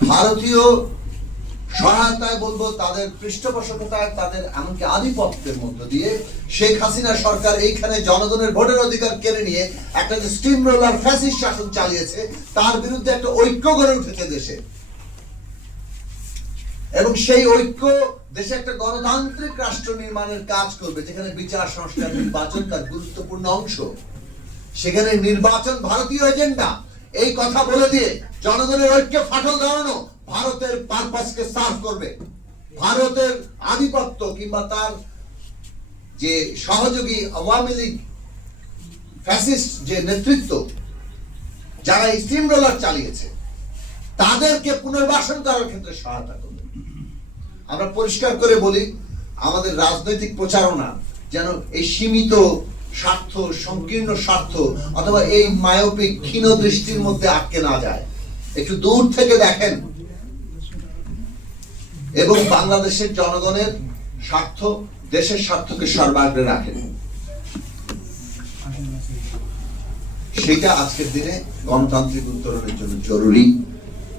ভারতীয় সহায়তায় বলব, তাদের পৃষ্ঠপোষকতায়, তাদের এমনকি আধিপত্যের মধ্য দিয়ে শেখ হাসিনা সরকার এইখানে জনগণের ভোটের অধিকার কেড়ে নিয়ে একটা যে স্টিম রোলার ফ্যাসিস্ট শাসন চালিয়েছে, তার বিরুদ্ধে একটা ঐক্য গড়ে উঠেছে দেশে। এবং সেই ঐক্য দেশে একটা গণতান্ত্রিক রাষ্ট্র নির্মাণের কাজ করবে, যেখানে বিচার, সংস্কার, নির্বাচন তার গুরুত্বপূর্ণ অংশ। সেখানে নির্বাচন ভারতীয় এজেন্ডা। এই কথা বলে দিয়ে জনগণের ঐক্যে ফাটল দেওয়ানো ভারতের পারপাসকে সার্ভ করবে। ভারতের আধিপত্য কিংবা তার যে সহযোগী আওয়ামী লীগ ফ্যাসিস্ট যে নেতৃত্ব, যারা স্টিম রোলার চালিয়েছে, তাদেরকে পুনর্বাসন করার ক্ষেত্রে সহায়তা করবে। আমরা পরিষ্কার করে বলি, আমাদের রাজনৈতিক প্রচারণা যেন এই সীমিত স্বার্থ, সংকীর্ণ স্বার্থ অথবা এই মায়োপিক ক্ষীণ দৃষ্টির মধ্যে আটকে না যায়। একটু দূর থেকে দেখেন। এবং বাংলাদেশের জনগণের স্বার্থ দেশের স্বার্থকে সর্বাগ্রে রাখেন। সেটা আজকের দিনে গণতান্ত্রিক উত্তরণের জন্য জরুরি।